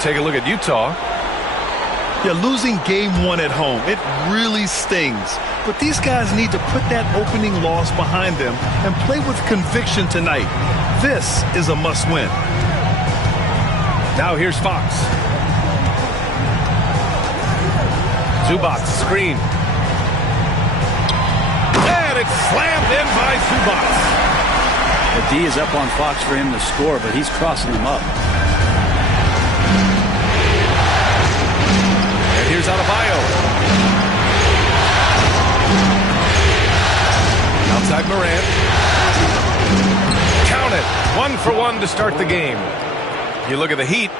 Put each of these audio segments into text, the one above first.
take a look at Utah. Yeah, losing game one at home, it really stings. But these guys need to put that opening loss behind them and play with conviction tonight. This is a must-win. Now here's Fox. Zubac screen. And it's slammed in by Zubac. The D is up on Fox for him to score, but he's crossing them up. And here's Adebayo. Outside Morant. Count it. 1-for-1 to start the game. You look at the Heat.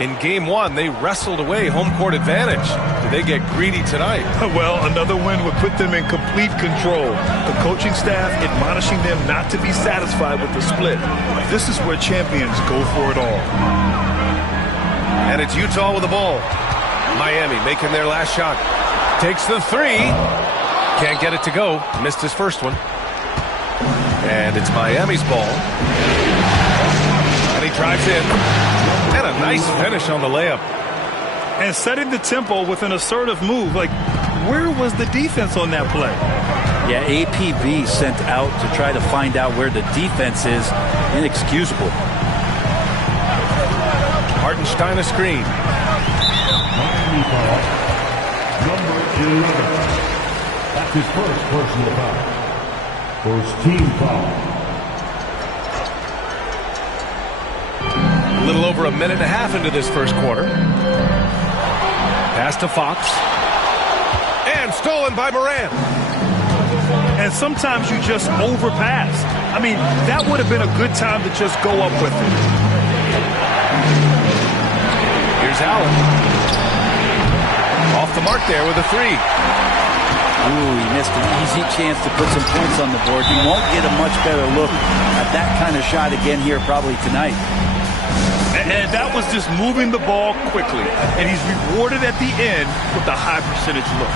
In game one, they wrestled away home court advantage. Did they get greedy tonight? Well, another win would put them in complete control. The coaching staff admonishing them not to be satisfied with the split. This is where champions go for it all. And it's Utah with the ball. Miami making their last shot. Takes the three. Can't get it to go. Missed his first one. And it's Miami's ball. And he drives in. And a nice finish on the layup. And setting the tempo with an assertive move. Like, where was the defense on that play? Yeah, APB sent out to try to find out where the defense is. Inexcusable. Hartenstein a screen. Number 11. That's his first personal foul. First team foul. A little over a minute and a half into this first quarter. Pass to Fox. And stolen by Morant. And sometimes you just overpass. I mean, that would have been a good time to just go up with it. Here's Allen. Off the mark there with a three. Ooh, he missed an easy chance to put some points on the board. He won't get a much better look at that kind of shot again here probably tonight. And that was just moving the ball quickly. And he's rewarded at the end with a high percentage look.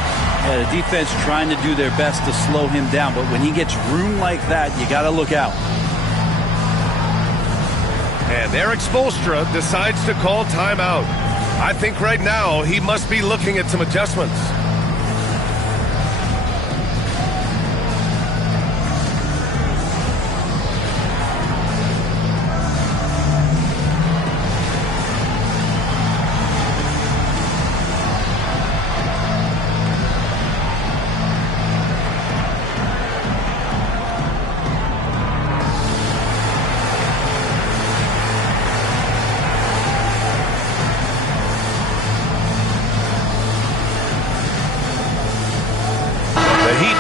Yeah, the defense trying to do their best to slow him down. But when he gets room like that, you got to look out. And Eric Spoelstra decides to call timeout. I think right now he must be looking at some adjustments.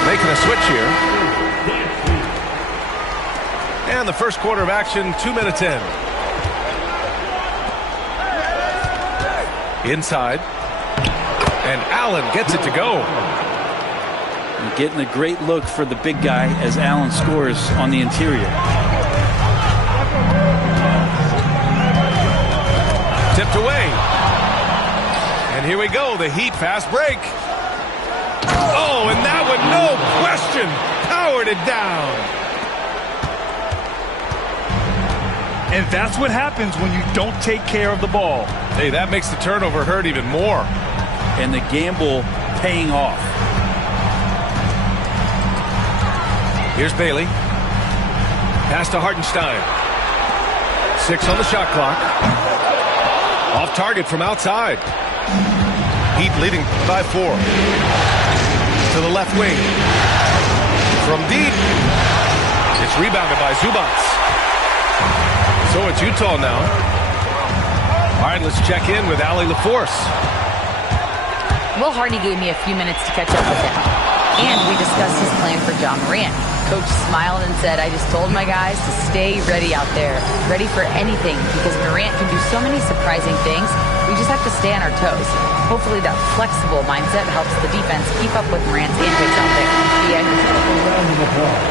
Making a switch here. And the first quarter of action, 2 minutes in. Inside. And Allen gets it to go. And getting a great look for the big guy as Allen scores on the interior. Tipped away. And here we go, the Heat fast break. Oh, and that one, no question, powered it down. And that's what happens when you don't take care of the ball. Hey, that makes the turnover hurt even more. And the gamble paying off. Here's Bailey. Pass to Hartenstein. 6 on the shot clock. Off target from outside. Heat leading by 4. To the left wing. From deep. It's rebounded by Zubac. So it's Utah now. All right, let's check in with Allie LaForce. Will Hardy gave me a few minutes to catch up with him. And we discussed his plan for John Morant. Coach smiled and said, I just told my guys to stay ready out there. Ready for anything, because Morant can do so many surprising things. We just have to stay on our toes. Hopefully that flexible mindset helps the defense keep up with Morant's antics out there. The end.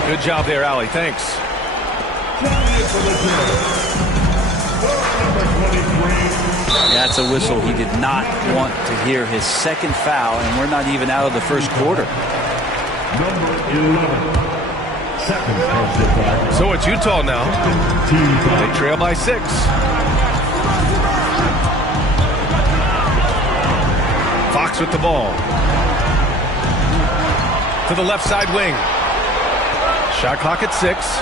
Good job there, Allie. Thanks. That's a whistle he did not want to hear. His second foul, and we're not even out of the first quarter. Number 11. Second personal foul. So it's Utah now. They trail by 6. Fox with the ball. To the left side wing. Shot clock at 6.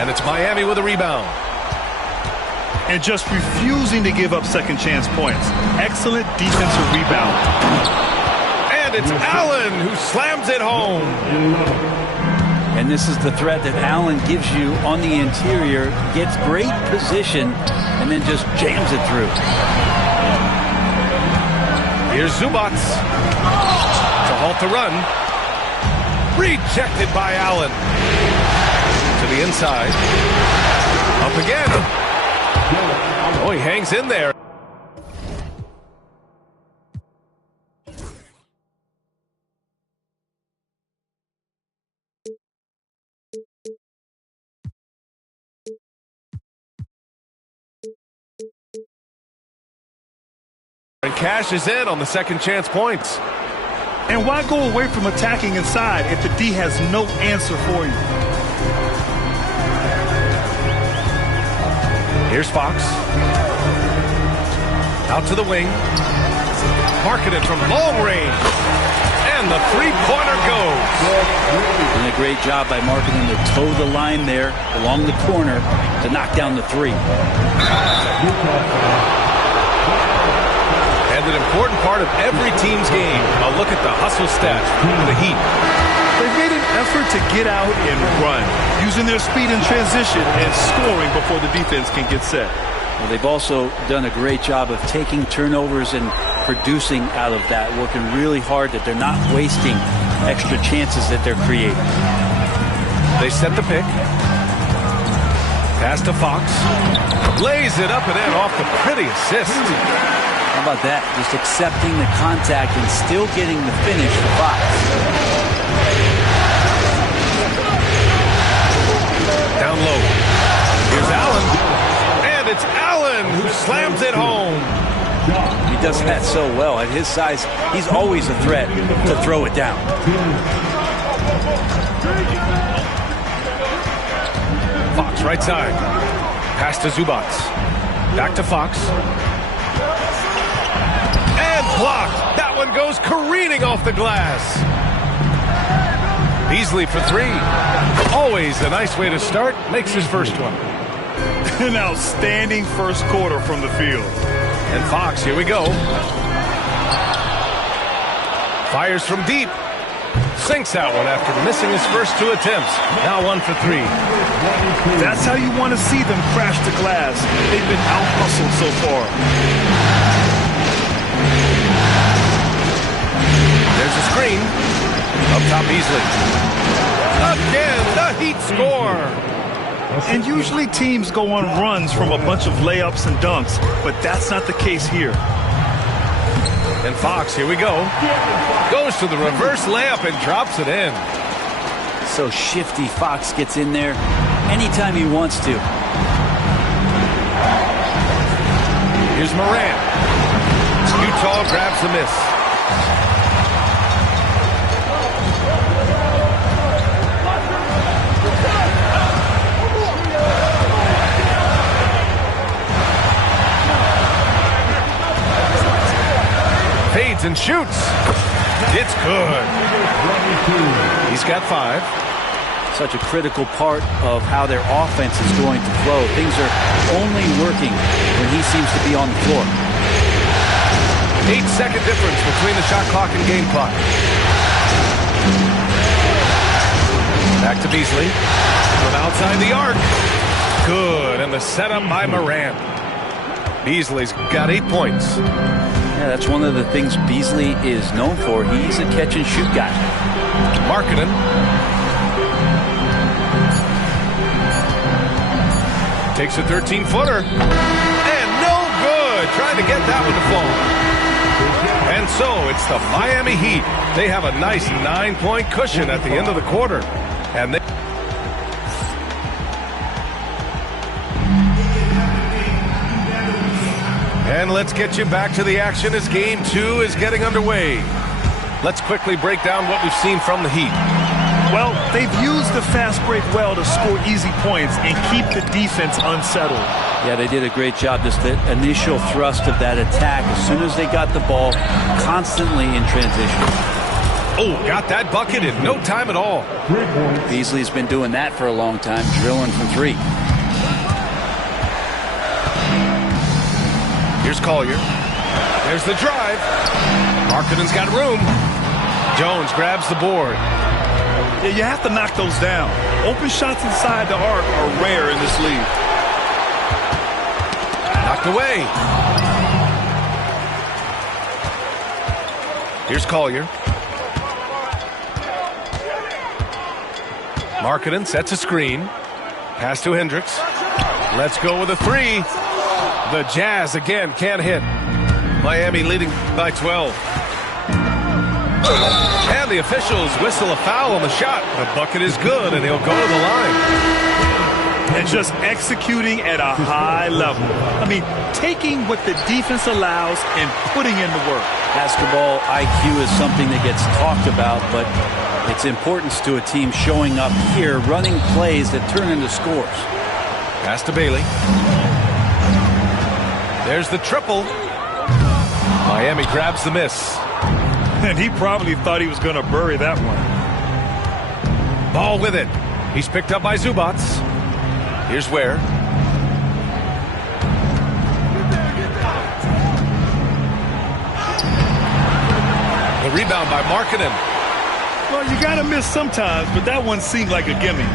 And it's Miami with a rebound. And just refusing to give up second chance points. Excellent defensive rebound. And it's Allen who slams it home. And this is the threat that Allen gives you on the interior. Gets great position and then just jams it through. Here's Zubac to halt the run. Rejected by Allen. To the inside. Up again. Oh, he hangs in there. And cashes in on the second chance points. And why go away from attacking inside if the D has no answer for you? Here's Fox. Out to the wing. Marketed from long range. And the three-pointer goes. And a great job by Marketing to toe the line there along the corner to knock down the three. And an important part of every team's game. A look at the hustle stats for the Heat. They've made an effort to get out and run, using their speed in transition and scoring before the defense can get set. Well, they've also done a great job of taking turnovers and producing out of that, working really hard that they're not wasting extra chances that they're creating. They set the pick. Pass to Fox. Lays it up and in off the pretty assist. How about that? Just accepting the contact and still getting the finish for Fox. Down low. Here's Allen. And it's Allen who slams it home. He does that so well. At his size, he's always a threat to throw it down. Fox right side. Pass to Zubac. Back to Fox. And blocked. That one goes careening off the glass. Beasley for 3. Always a nice way to start. Makes his first one. An outstanding first quarter from the field. And Fox, here we go. Fires from deep. Sinks that one after missing his first 2 attempts. Now 1 for 3. That's how you want to see them crash the glass. They've been out-hustled so far. There's a screen. Up top Beasley. Again, the Heat score. And usually teams go on runs from a bunch of layups and dunks, but that's not the case here. And Fox, here we go. Goes to the reverse layup and drops it in. So shifty. Fox gets in there anytime he wants to. Here's Morant. Utah grabs the miss. Fades and shoots. It's good. He's got 5. Such a critical part of how their offense is going to flow. Things are only working when he seems to be on the floor. 8-second difference between the shot clock and game clock. Back to Beasley. From outside the arc. Good. And the setup by Morant. Beasley's got 8 points. Yeah, that's one of the things Beasley is known for. He's a catch-and-shoot guy. Markkanen. Takes a 13-footer. And no good. Trying to get that one to fall. And so it's the Miami Heat. They have a nice 9-point cushion at the end of the quarter. And they... And let's get you back to the action as Game 2 is getting underway. Let's quickly break down what we've seen from the Heat. Well, they've used the fast break well to score easy points and keep the defense unsettled. Yeah, they did a great job. Just the initial thrust of that attack, as soon as they got the ball, constantly in transition. Oh, got that bucket in no time at all. Beasley's been doing that for a long time, drilling from three. Here's Collier. There's the drive. Markkanen's got room. Jones grabs the board. Yeah, you have to knock those down. Open shots inside the arc are rare in this league. Knocked away. Here's Collier. Markkanen sets a screen. Pass to Hendricks. Let's go with a three. The Jazz again can't hit. Miami leading by 12. And the officials whistle a foul on the shot. The bucket is good, and he'll go to the line. And just executing at a high level. I mean, taking what the defense allows and putting in the work. Basketball IQ is something that gets talked about, but its importance to a team showing up here, running plays that turn into scores. Pass to Bailey. There's the triple. Miami grabs the miss. And he probably thought he was going to bury that one. Ball with it. He's picked up by Zubac. Here's Ware. The rebound by Markkanen. Well, you got to miss sometimes, but that one seemed like a gimme.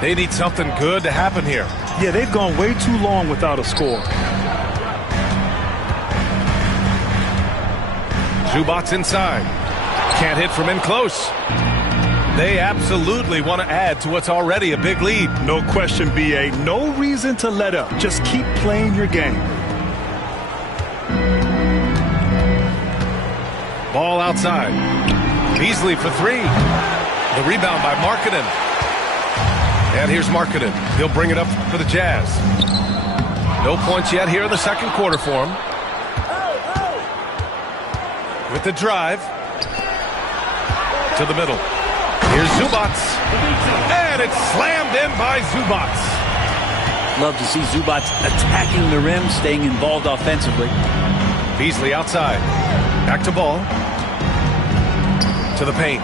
They need something good to happen here. Yeah, they've gone way too long without a score. Zubac inside. Can't hit from in close. They absolutely want to add to what's already a big lead. No question, B.A. No reason to let up. Just keep playing your game. Ball outside. Beasley for three. The rebound by Markkanen. And here's Markkanen. He'll bring it up for the Jazz. No points yet here in the second quarter for him. With the drive to the middle. Here's Zubac. And it's slammed in by Zubac. Love to see Zubac attacking the rim, staying involved offensively. Beasley outside. Back to ball. To the paint.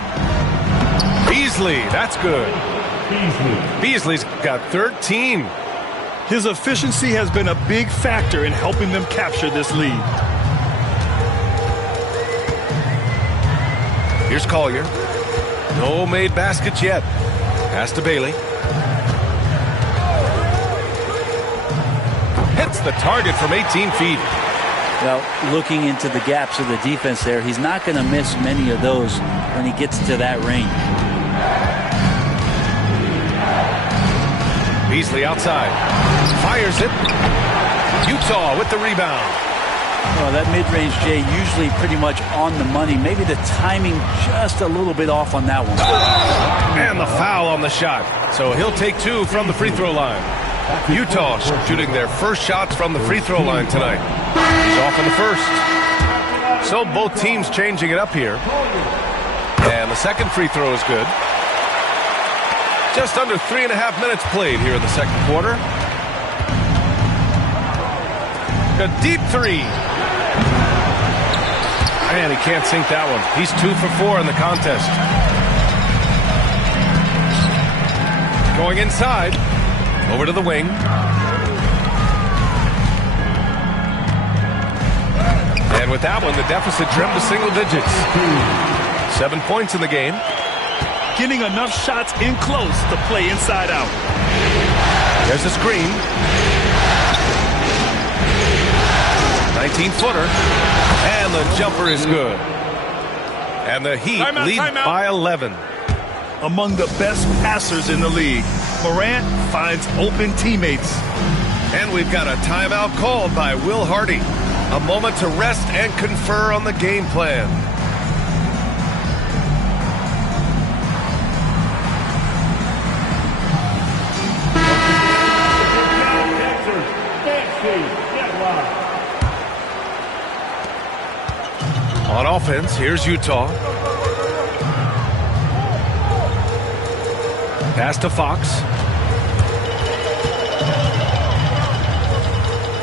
Beasley, that's good. Beasley's got 13. His efficiency has been a big factor in helping them capture this lead. Here's Collier. No made baskets yet. Pass to Bailey. Hits the target from 18 feet. Well, looking into the gaps of the defense there, he's not going to miss many of those when he gets to that range. Beasley outside. Fires it. Utah with the rebound. Well, that mid-range, Jay, usually pretty much on the money. Maybe the timing just a little bit off on that one. And the foul on the shot. So he'll take two from the free throw line. Utah shooting their first shots from the free throw line tonight. He's off in the first. So both teams changing it up here. And the second free throw is good. Just under 3.5 minutes played here in the second quarter. A deep three. And he can't sink that one. He's 2 for 4 in the contest. Going inside. Over to the wing. And with that one, the deficit trimmed to single digits. 7 points in the game. Getting enough shots in close to play inside out. There's a screen. 19-footer. And the jumper is good. And the Heat lead by 11. Among the best passers in the league, Morant finds open teammates. And we've got a timeout called by Will Hardy. A moment to rest and confer on the game plan. On offense, here's Utah. Pass to Fox.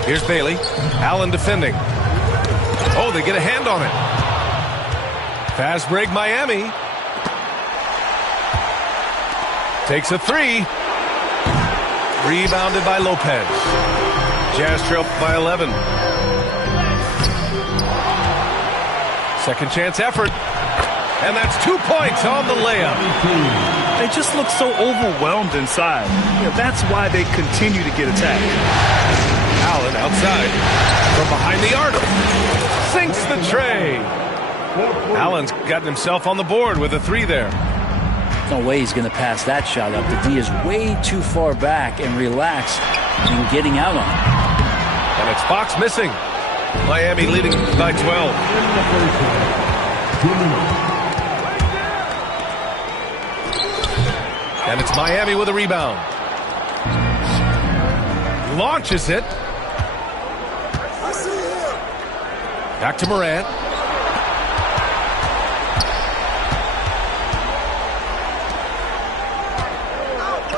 Here's Bailey. Allen defending. Oh, they get a hand on it. Fast break, Miami. Takes a three. Rebounded by Lopez. Jazz trail by 11. Second chance effort. And that's 2 points on the layup. They just look so overwhelmed inside. That's why they continue to get attacked. Allen outside. From behind the arc. Sinks the tray. Allen's gotten himself on the board with a three there. No way he's going to pass that shot up. The D is way too far back and relaxed in getting out on it. And it's Fox missing. Miami leading by 12. And it's Miami with a rebound. Launches it. Back to Morant.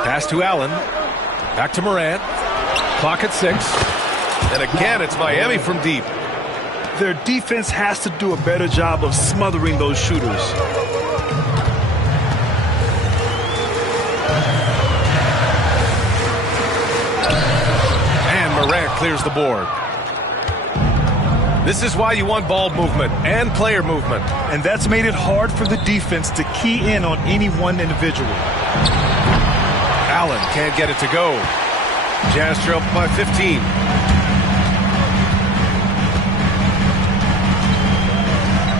Pass to Allen. Back to Morant. Clock at 6. And again, it's Miami from deep. Their defense has to do a better job of smothering those shooters. And Morant clears the board. This is why you want ball movement and player movement. And that's made it hard for the defense to key in on any one individual. Allen can't get it to go. Jazz trail by 15.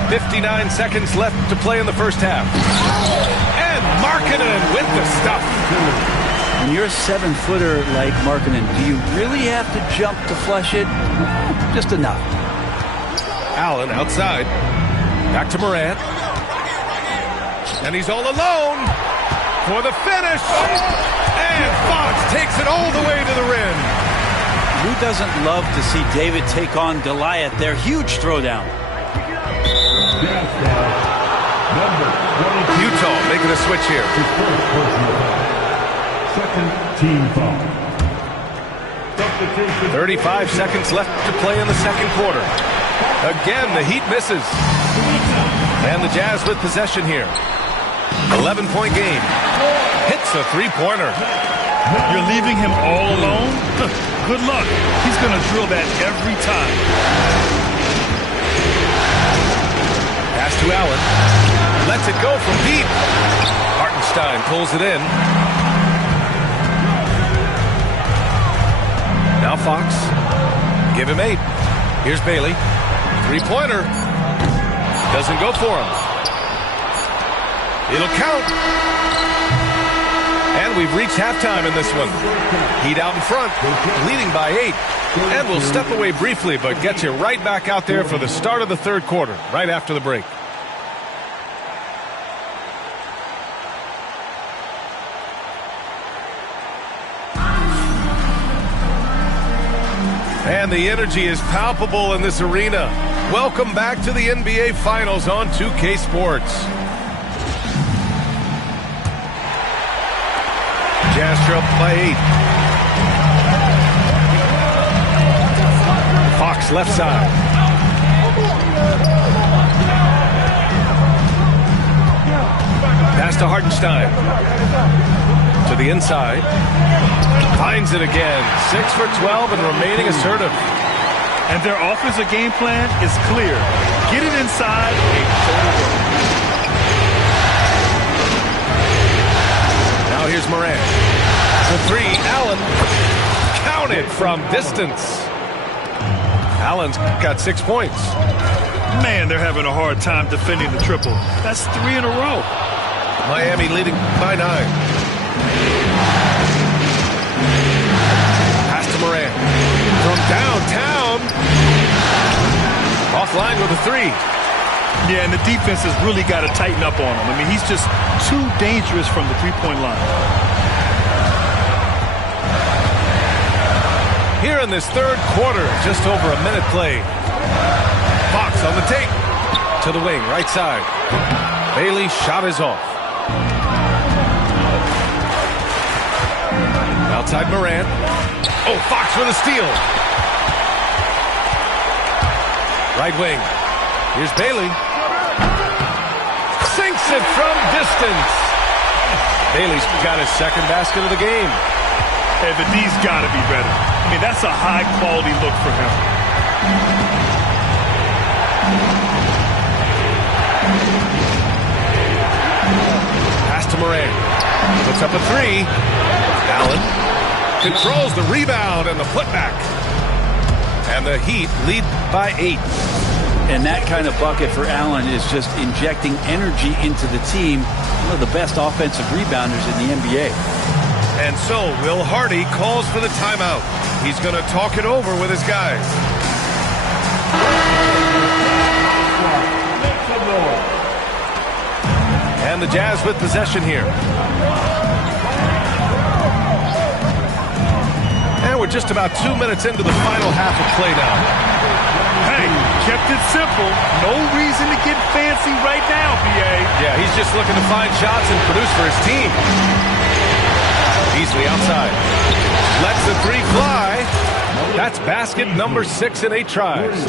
"59 seconds left to play in the first half. And Markkanen with the stuff. When you're a 7-footer like Markkanen, do you really have to jump to flush it? Just enough. Allen outside. Back to Morant. And he's all alone for the finish. And Fox takes it all the way to the rim. Who doesn't love to see David take on Goliath? Their huge throwdown. Utah making a switch here. Second team foul. 35 seconds left to play in the second quarter. Again, the Heat misses. And the Jazz with possession here. 11-point game. Hits a three-pointer. You're leaving him all alone? Good luck. He's going to drill that every time. Pass to Allen. Lets it go from deep. Hartenstein pulls it in. Now Fox. Give him 8. Here's Bailey. Three-pointer. Doesn't go for him. It'll count. And we've reached halftime in this one. Heat out in front, leading by 8. And we'll step away briefly, but get you right back out there for the start of the third quarter, right after the break. And the energy is palpable in this arena. Welcome back to the NBA Finals on 2K Sports. Jazz trail by 8. Fox left side. Pass to Hartenstein. To the inside. Finds it again. 6 for 12 and remaining assertive. And their offensive game plan is clear. Get it inside and go to work. Now here's Morant. For 3, Allen. Counted from distance. Allen's got 6 points. Man, they're having a hard time defending the triple. That's 3 in a row. Miami leading by 9. Pass to Morant. From downtown. Offline with a 3. Yeah, and the defense has really got to tighten up on him. I mean, he's just too dangerous from the three-point line. Here in this third quarter, just over a minute played. Fox on the take. To the wing, right side. Bailey's shot is off. Outside Morant. Oh, Fox with a steal. Right wing. Here's Bailey. Sinks it from distance. Bailey's got his second basket of the game. Hey, but D's got to be better. I mean, that's a high-quality look for him. Pass to Morant. Puts up a three. Allen controls the rebound and the putback. And the Heat lead by 8. And that kind of bucket for Allen is just injecting energy into the team. One of the best offensive rebounders in the NBA. And so Will Hardy calls for the timeout. He's going to talk it over with his guys. And the Jazz with possession here. And we're just about 2 minutes into the final half of play now. Hey, kept it simple. No reason to get fancy right now, B.A. Yeah, he's just looking to find shots and produce for his team. Beasley outside. Lets the three fly. That's basket number 6 in 8 tries.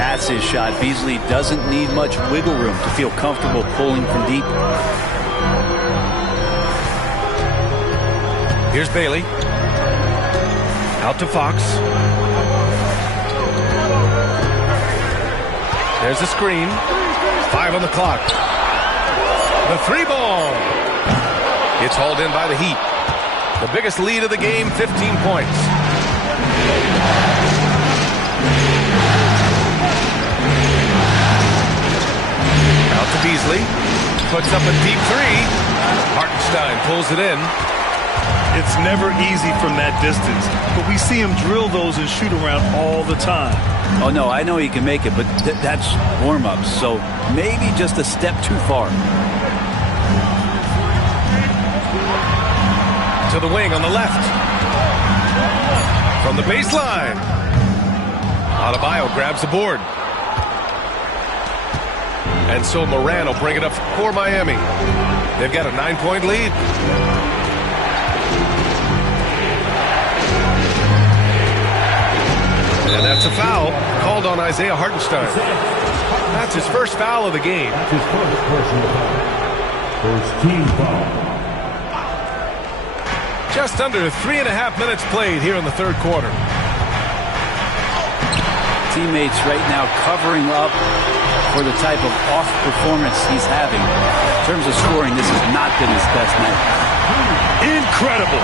That's his shot. Beasley doesn't need much wiggle room to feel comfortable pulling from deep. Here's Bailey. Out to Fox. There's a screen. 5 on the clock. The three ball. It's hauled in by the Heat. The biggest lead of the game, 15 points. Out to Beasley. Puts up a deep three. Hartenstein pulls it in. It's never easy from that distance, but we see him drill those and shoot around all the time. Oh, no, I know he can make it, but that's warm-ups, so maybe just a step too far. To the wing on the left. From the baseline. Adebayo grabs the board. And so Moran will bring it up for Miami. They've got a 9-point lead. And that's a foul called on Isaiah Hartenstein. That's his first foul of the game. That's his first personal foul. First team foul. Just under 3.5 minutes played here in the third quarter. Teammates right now covering up for the type of off performance he's having. In terms of scoring, this has not been his best night. Incredible.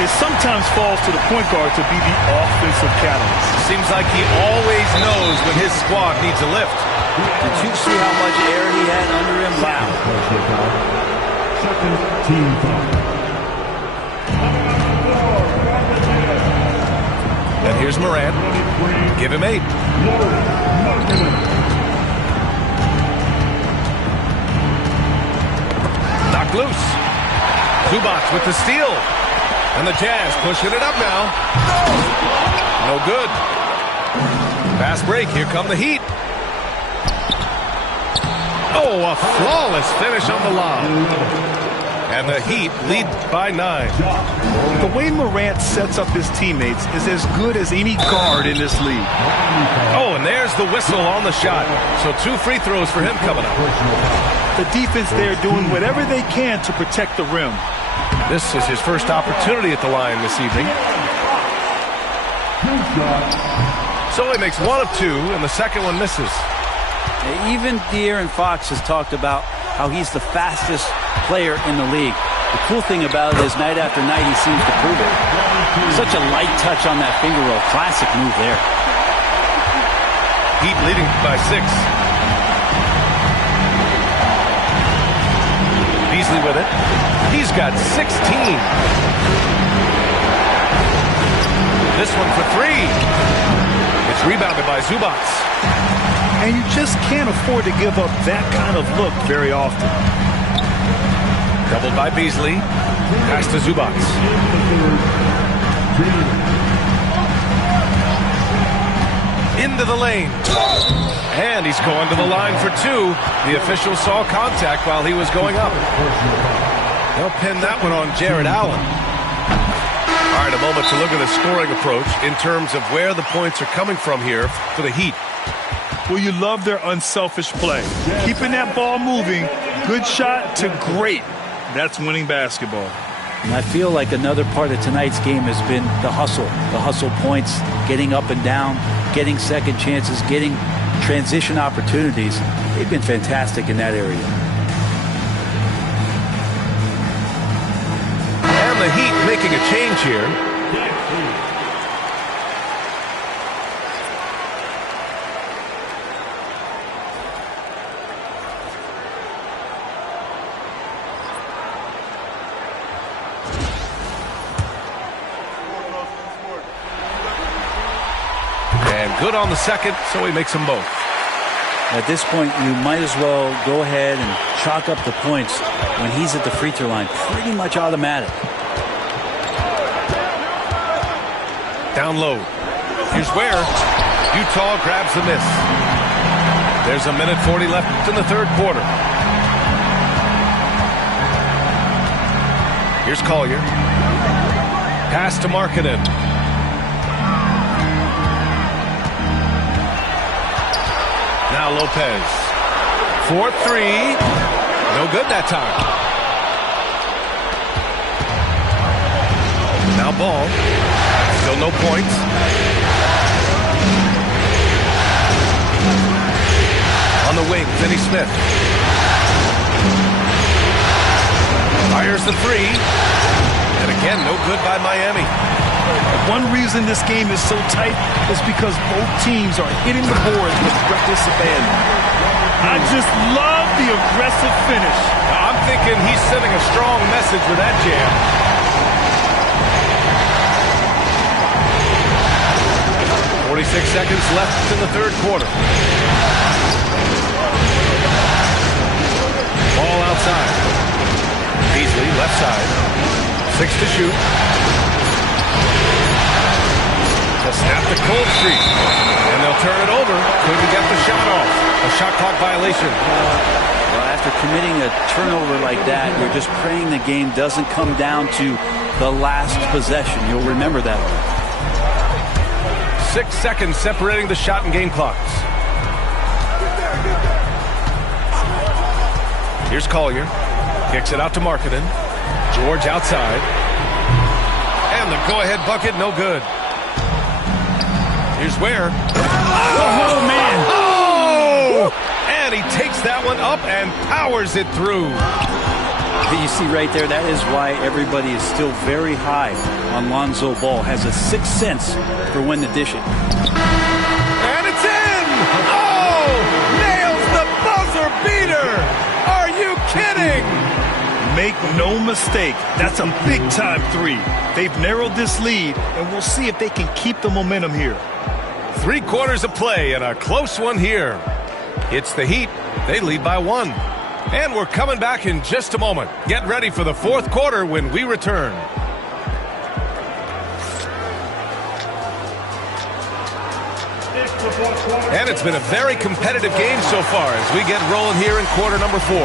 It sometimes falls to the point guard to be the offensive catalyst. Seems like he always knows when his squad needs a lift. Did you see how much air he had under him? Wow. Second team foul. And here's Morant. Give him 8. Knocked loose. Zubac with the steal. And the Jazz pushing it up now. No good. Fast break. Here come the Heat. Oh, a flawless finish on the lob. And the Heat lead by 9. The way Morant sets up his teammates is as good as any guard in this league. Oh, and there's the whistle on the shot. So 2 free throws for him coming up. The defense there doing whatever they can to protect the rim. This is his first opportunity at the line this evening. So he makes 1 of 2, and the second one misses. Even De'Aaron Fox has talked about how he's the fastest player in the league. The cool thing about it is night after night he seems to prove it. Such a light touch on that finger roll. Classic move there. Heat leading by 6. Beasley with it. He's got 16. This one for 3. It's rebounded by Zubac. And you just can't afford to give up that kind of look very often. Doubled by Beasley. Pass to Zubac. Into the lane. And he's going to the line for 2. The official saw contact while he was going up. They'll pin that one on Jared Allen. right, a moment to look at the scoring approach in terms of where the points are coming from here for the Heat. Well, you love their unselfish play. Keeping that ball moving, good shot to great. That's winning basketball. And I feel like another part of tonight's game has been the hustle points, getting up and down, getting second chances, getting transition opportunities. They've been fantastic in that area. And the Heat making a change here. Good on the second, so he makes them both. At this point, you might as well go ahead and chalk up the points when he's at the free throw line. Pretty much automatic. Down low. Here's where Utah grabs the miss. There's a minute 40 left in the third quarter. Here's Collier. Pass to Markkanen. Now Lopez. 4-3. No good that time. Now Ball. Still no points. On the wing, Finney Smith. Fires the three. And again, no good by Miami. One reason this game is so tight is because both teams are hitting the boards with reckless abandon. I just love the aggressive finish. Now, I'm thinking he's sending a strong message with that jam. .46 seconds left in the third quarter. Ball outside. Beasley, left side. 6 to shoot. To snap the cold streak. And they'll turn it over. Couldn't get the shot off. A shot clock violation. Well, after committing a turnover like that, you're just praying the game doesn't come down to the last possession. You'll remember that one. 6 seconds separating the shot and game clocks. Here's Collier. Kicks it out to Markkanen. George outside. And the go-ahead bucket, no good. Here's Ware. Oh, man. Oh! And he takes that one up and powers it through. You see right there, that is why everybody is still very high on Lonzo Ball. Has a sixth sense for when to dish it. And it's in! Oh! Nails the buzzer beater! Are you kidding? Make no mistake, that's a big-time three. They've narrowed this lead, and we'll see if they can keep the momentum here. 3 quarters of play and a close one here. It's the Heat. They lead by 1. And we're coming back in just a moment. Get ready for the fourth quarter when we return. And it's been a very competitive game so far as we get rolling here in quarter number 4.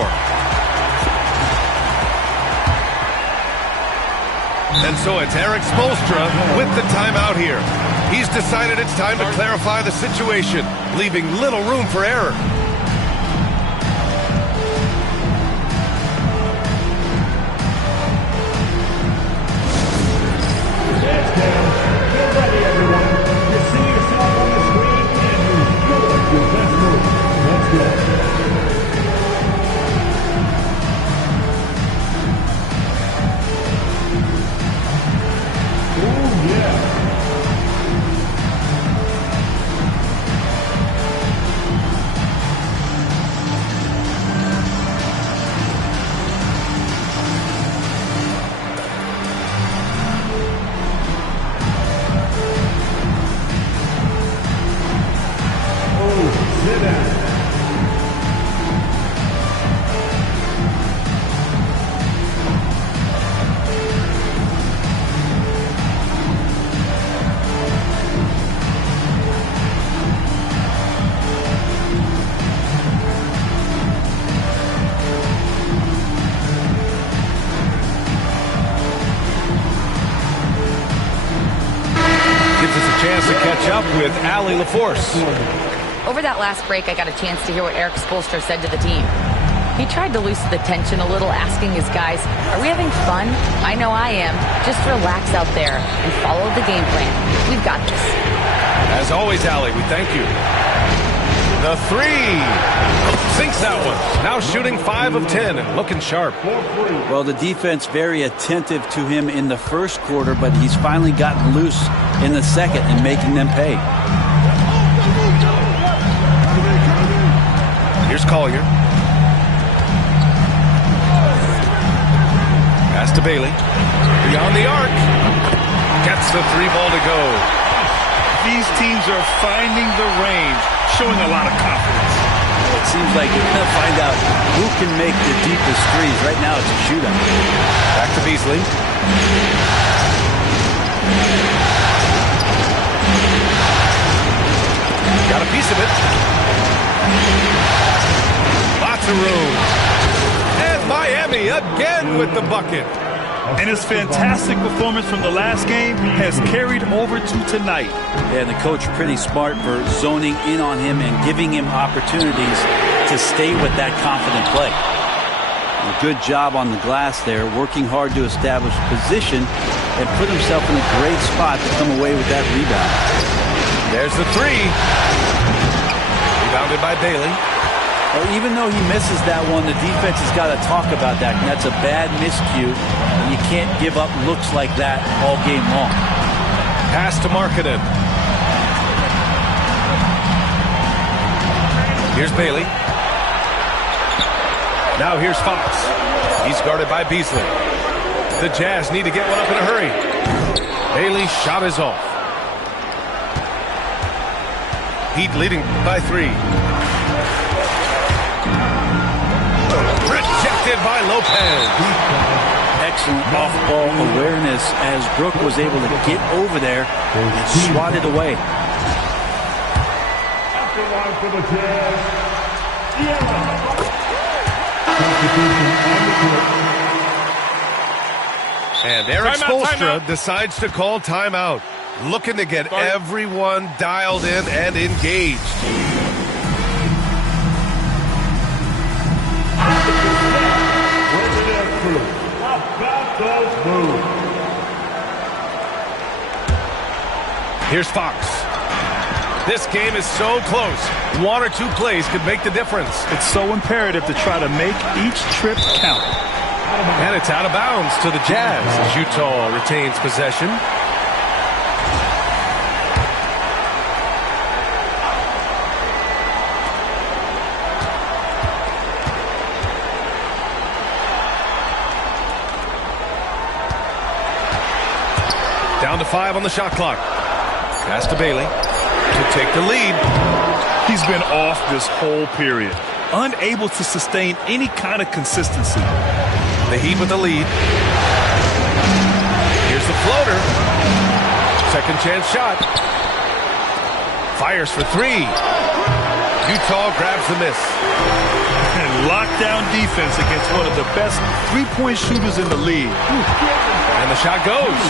And so it's Eric Spoelstra with the timeout here. He's decided it's time to clarify the situation, leaving little room for error. Get ready, everyone. You see yourself on the screen and you feel like your best move. Let's go. Oh, yeah. gives us a chance to catch up with Allie LaForce. Over that last break, I got a chance to hear what Eric Spoelstra said to the team. He tried to loosen the tension a little, asking his guys, are we having fun? I know I am. Just relax out there and follow the game plan. We've got this. As always, Allie, we thank you. The three. Sinks that one. Now shooting 5 of 10 and looking sharp. Well, the defense very attentive to him in the first quarter, but he's finally gotten loose in the second and making them pay. Here's Collier. Pass to Bailey. Beyond the arc. Gets the 3-ball to go. These teams are finding the range, showing a lot of confidence. It seems like we're going to find out who can make the deepest threes. Right now it's a shootout. Back to Beasley. Got a piece of it. Lots of room. And Miami again with the bucket. And his fantastic performance from the last game has carried over to tonight. And the coach pretty smart for zoning in on him and giving him opportunities to stay with that confident play. A good job on the glass there, working hard to establish position and put himself in a great spot to come away with that rebound. There's the three. Rebounded by Bailey. Well, even though he misses that one, the defense has got to talk about that. And that's a bad miscue. And you can't give up looks like that all game long. Pass to Markkanen. Here's Bailey. Now here's Fox. He's guarded by Beasley. The Jazz need to get one up in a hurry. Bailey's shot is off. Heat leading by 3. Rejected by Lopez. Excellent off-ball awareness as Brook was able to get over there and swat it away. After line for the Jazz, And Eric Timeout, Spoelstra decides to call timeout. Looking to get everyone dialed in and engaged. Here's Fox. This game is so close. 1 or 2 plays could make the difference. It's so imperative to try to make each trip count. And it's out of bounds to the Jazz as Utah retains possession. Down to 5 on the shot clock. Pass to Bailey to take the lead. He's been off this whole period, unable to sustain any kind of consistency. The Heat with the lead. Here's the floater. Second chance shot. Fires for 3. Utah grabs the miss. And lockdown defense against one of the best three-point shooters in the league. And the shot goes.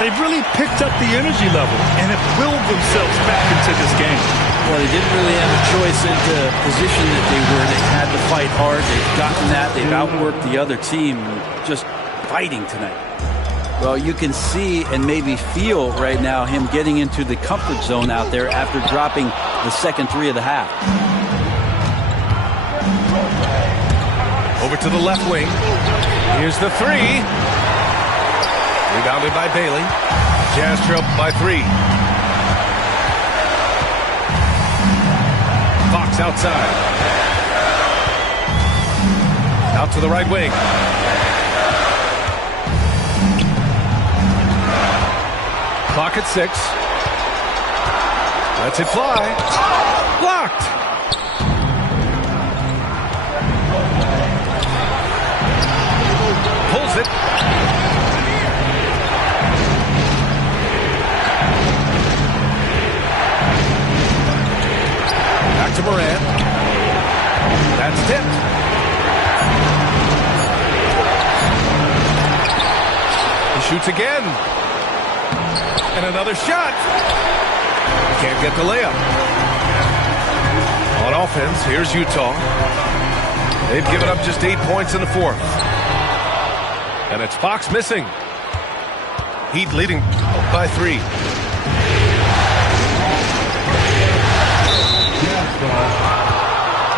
They've really picked up the energy level and have willed themselves back into this game. Well, they didn't really have a choice in the position that they were. They had to fight hard. They've gotten that. They've outworked the other team. Just fighting tonight. Well, you can see and maybe feel right now him getting into the comfort zone out there after dropping the second 3 of the half. Over to the left wing. Here's the 3. Rebounded by Bailey. Jazz trail by 3. Fox outside. Out to the right wing. Clock at 6. Lets it fly. Blocked. Pulls it. Back to Morant. That's tipped. He shoots again. And another shot. Can't get the layup. On offense, here's Utah. They've given up just 8 points in the fourth. And it's Fox missing. Heat leading by 3.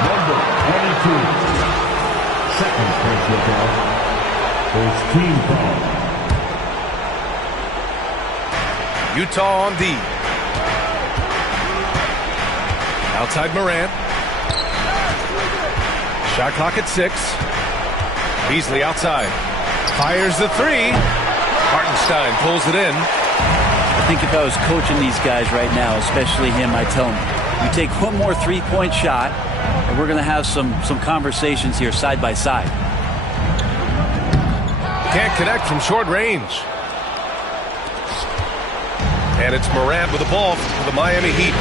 Number 22. Second personal foul. First team foul. Utah on D. Outside Morant. Shot clock at 6. Beasley outside. Fires the 3. Hartenstein pulls it in. I think if I was coaching these guys right now, especially him, I'd tell him, you take one more three-point shot, and we're going to have some conversations here side by side. Can't connect from short range. And it's Morant with the ball for the Miami Heat.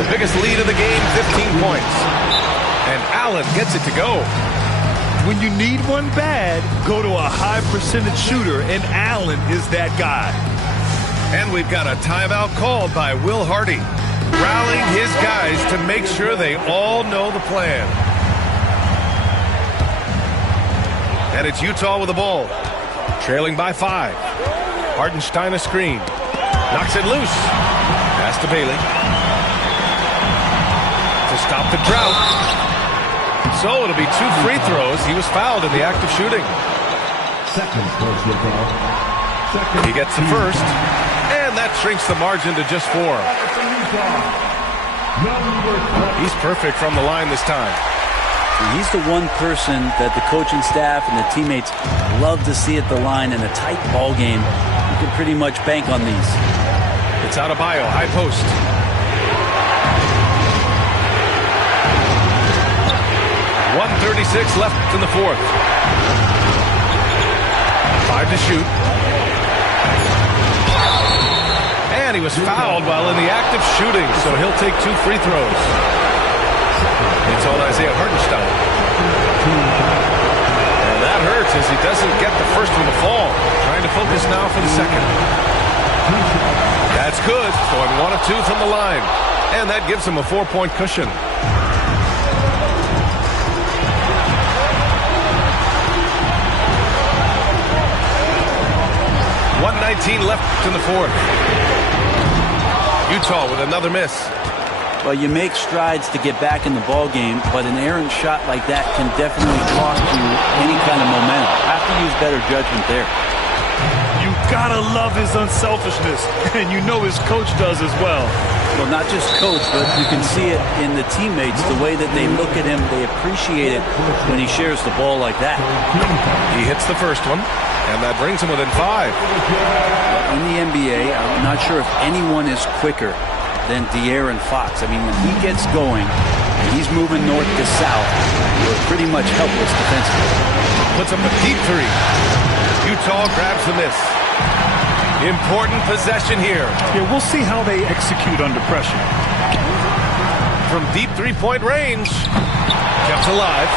The biggest lead of the game, 15 points. And Allen gets it to go. When you need one bad, go to a high percentage shooter, and Allen is that guy. And we've got a timeout called by Will Hardy, rallying his guys to make sure they all know the plan. And it's Utah with the ball, trailing by 5. Hartenstein a screen. Knocks it loose. Pass to Bailey. To stop the drought. So it'll be 2 free throws. He was fouled in the act of shooting. Second personal foul. He gets the first. And that shrinks the margin to just 4. He's perfect from the line this time. He's the one person that the coaching staff and the teammates love to see at the line in a tight ball game. You can pretty much bank on these. It's Adebayo, high post. .136 left in the fourth. 5 to shoot. And he was fouled while in the act of shooting, so he'll take 2 free throws. It's on Isaiah Hartenstein. And that hurts as he doesn't get the first one to fall. Trying to focus now for the second. That's good. Going 1 of 2 from the line. And that gives him a 4-point cushion. .119 left in the fourth. Utah with another miss. Well, you make strides to get back in the ball game, but an errant shot like that can definitely cost you any kind of momentum. Have to use better judgment there. You gotta love his unselfishness, and you know his coach does as well. Well, not just coach, but you can see it in the teammates, the way that they look at him. They appreciate it when he shares the ball like that. He hits the first one, and that brings him within 5. In the NBA, I'm not sure if anyone is quicker than De'Aaron Fox. I mean, when he gets going and he's moving north to south, we're pretty much helpless defensively. Puts up a deep 3. Utah grabs the miss. Important possession here. Yeah, we'll see how they execute under pressure. From deep 3-point range. Kept alive.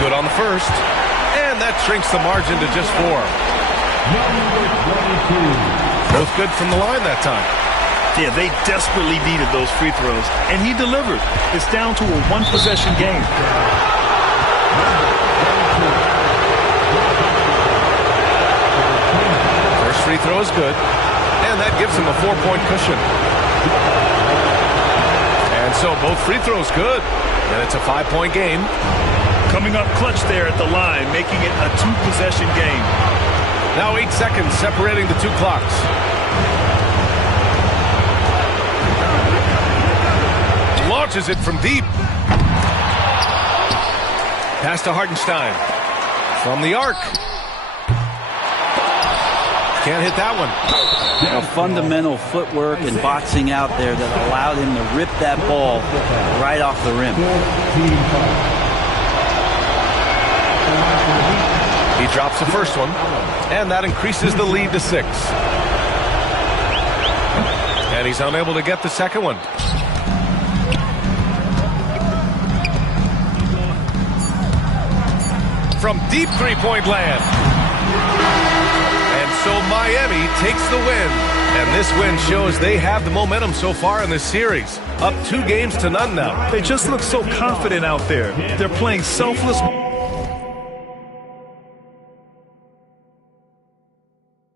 Good on the first. And that shrinks the margin to just 4. Both good from the line that time. Yeah, they desperately needed those free throws, and he delivered. It's down to a 1-possession game. First free throw is good, and that gives him a 4-point cushion. And so both free throws good, and it's a 5-point game. Coming up clutch there at the line, making it a 2-possession game. Now 8 seconds separating the 2 clocks. Launches it from deep. Pass to Hartenstein. From the arc. Can't hit that one. Fundamental footwork and boxing out there that allowed him to rip that ball right off the rim. He drops the first one, and that increases the lead to 6. And he's unable to get the second one. from deep three-point land. And so Miami takes the win. And this win shows they have the momentum so far in this series. Up 2 games to none now. They just look so confident out there. They're playing selfless.